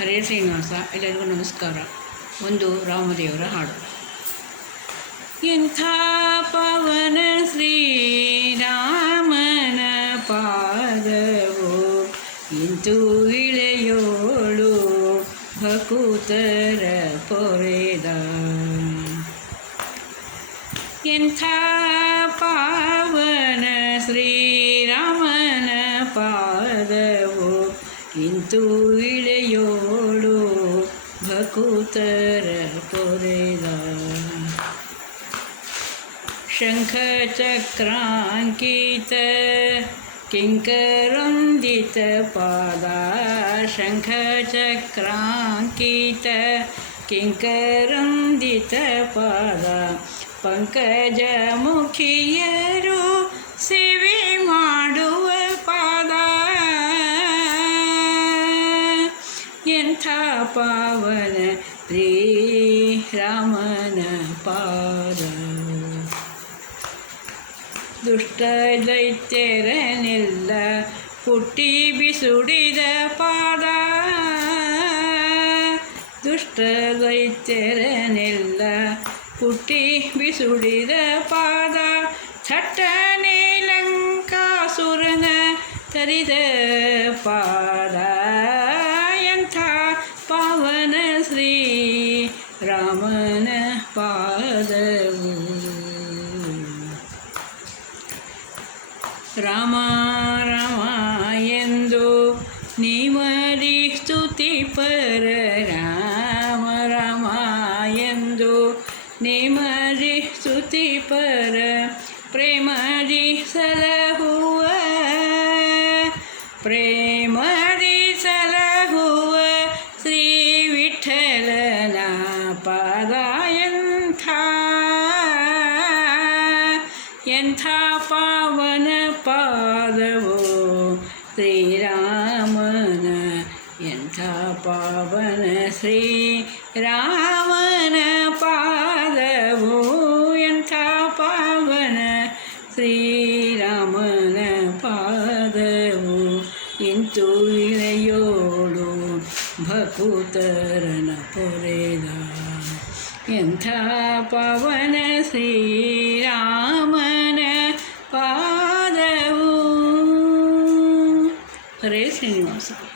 ಹರೇ ಶ್ರೀನಿವಾಸ. ಎಲ್ಲರಿಗೂ ನಮಸ್ಕಾರ. ಒಂದು ರಾಮದೇವರ ಹಾಡು. ಎಂಥ ಪವನ ಶ್ರೀರಾಮನ ಪಾದವು ಇಂತು ಇಳೆಯೋಳು ಭಕುತರ ಪೊರೆದ. ಎಂಥ ಪಾವನ ಶ್ರೀರಾಮನ ಪಾದವು ಇಂತು ಇಳೆಯೋಳು ಭಕುತರ ಪೊರೆದ. ಶಂಖ ಚಕ್ರಾಂಕಿತ ಕಿಂಕರೊಂದಿತ ಪಾದ. ಶಂಖ ಚಕ್ರಾಂಕಿತ ಕಿಂಕರೊಂದಿತ ಪಾದ. ಪಂಕಜ ಮುಖಿಯರು ಸೇವೆ ಮಾಡುವ ಪಾದ. ಎಂಥ ಪಾವನ ಶ್ರೀರಾಮನ ಪಾದ. ದುಷ್ಟ ದೈತ್ಯರನೆಲ್ಲ ಹುಟ್ಟಿ ಬಿಸುಡಿದ ಪಾದ. ದುಷ್ಟ ದೈತ್ಯರನೆಲ್ಲ ಹುಟ್ಟಿ ಬಿಸುಡಿದ ಪಾದ. ಥಟ್ಟನೆ ಲಂಕಾಸುರನ ತರಿದ ಪಾದ. ಎಂಥ ಪಾವನ ಶ್ರೀ ರಾಮನ ಪಾದವು. ರಾಮ ರಾಮ ಎಂದು ನೀವರಿ ಸ್ತುತಿ ಪರ. ರಾಮ ರಾಮ ಎಂದು ನೀಮರಿ ಸ್ತುತಿ ಪರ. ಪ್ರೇಮದಿ ಸಲಹುವ ಪ್ರೇಮದಿ ಸಲಹುವ ಶ್ರೀ ವಿಠಲನ ಪಾದ. ಎಂಥ ಪಾವನ ಪಾದವೋ ಶ್ರೀರಾಮನ. ಎಂಥ ಪಾವನ ಶ್ರೀರಾಮನ ಪಾದವು. ಎಂಥ ಪಾವನ ಶ್ರೀರಾಮನ ಪಾದವು ಇಂತು ಇಳೆಯೋಳು ಭಕುತರನ ಪೊರೆದ. ಎಂಥ ಪಾವನ ಶ್ರೀರಾಮನ ಪಾದವು. ಹರೇ ಶ್ರೀನಿವಾಸ.